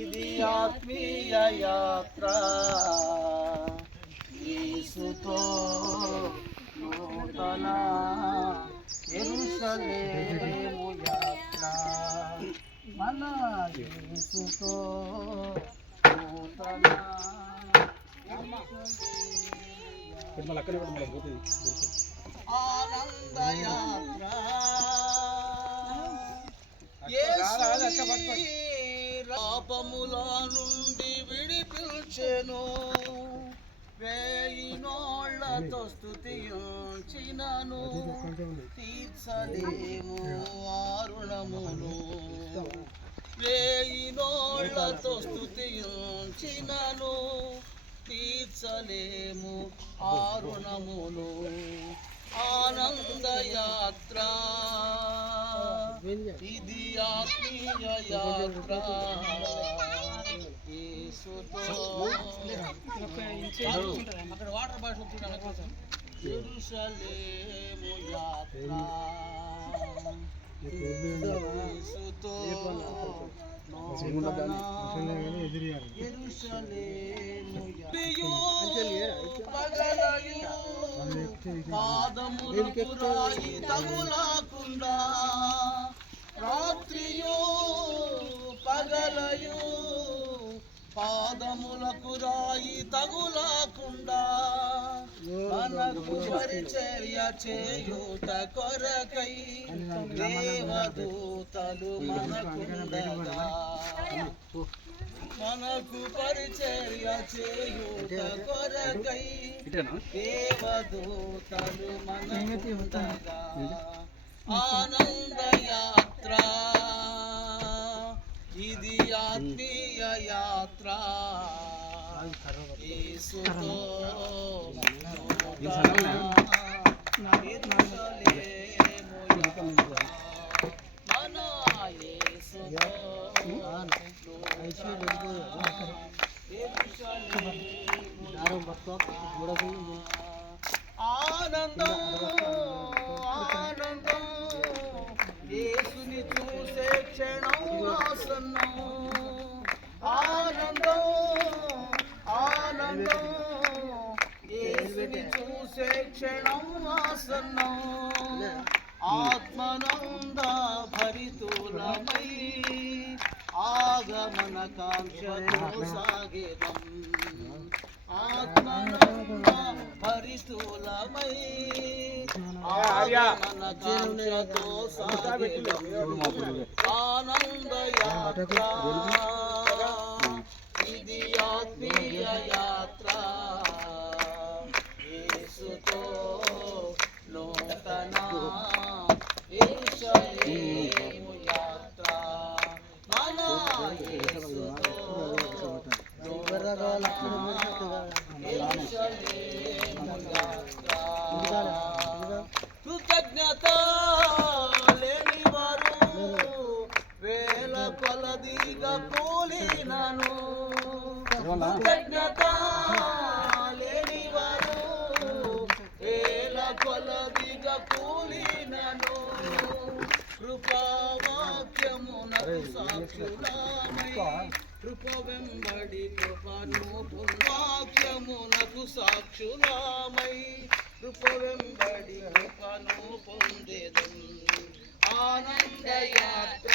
ఇది ఆత్మీయ యాత్ర. యేసుతో నూతన ఎరుసలేము యాత్ర. మన యేసుతో నూతన ఆనంద పాపముల నుండి విడిపించెను. వేయినోళ్ళతో స్థుతించినను తీర్చలేము ఆరుణమును వేయినోళ్ళతో స్థుతించినను తీర్చలేము ఆరుణమును ఆనంద యాత్ర ఇది ఆత్మీయ యాత్ర అక్కడ వాటర్ బాటిల్ యెరూషలేము యాత్ర యేసుతో పాదములకు రాయి తగులాకుండా రాత్రియు పగలయు పాదములకు రాయి తగులాకుండా మనకు పరిచర్య చేయుట కొరకై దేవదూతలు మనకుండగా మనకు పరిచర్య చేయుట కొరకై దేవదూతలు మనకుండగా ఆనంద ఆనందం ఆనందం యేసుని చూసే క్షణం ఆసన్నం ఆనందం ఆనందం యేసుని చూసే క్షణం ఆసన్నం. ఆత్మనంద భరితులమై ఆగమన కాంక్షతో సాగేదం. ఆత్మనంద భరితులమై ఆగమన కాంక్షతో సాగేదం. ఆనంద యాత్ర కృతజ్ఞత లేని వారు వేల కొలదిగా కూలినను కృతజ్ఞత లేని వారు వేల కొలదిగా కూలినను కృపావాక్యమునకు సాక్షులామై కృప వెంబడి కృపను వాక్యమునకు సాక్షులామై కృప వెంబడి కృపను పొందేదం ఆనంద యాత్ర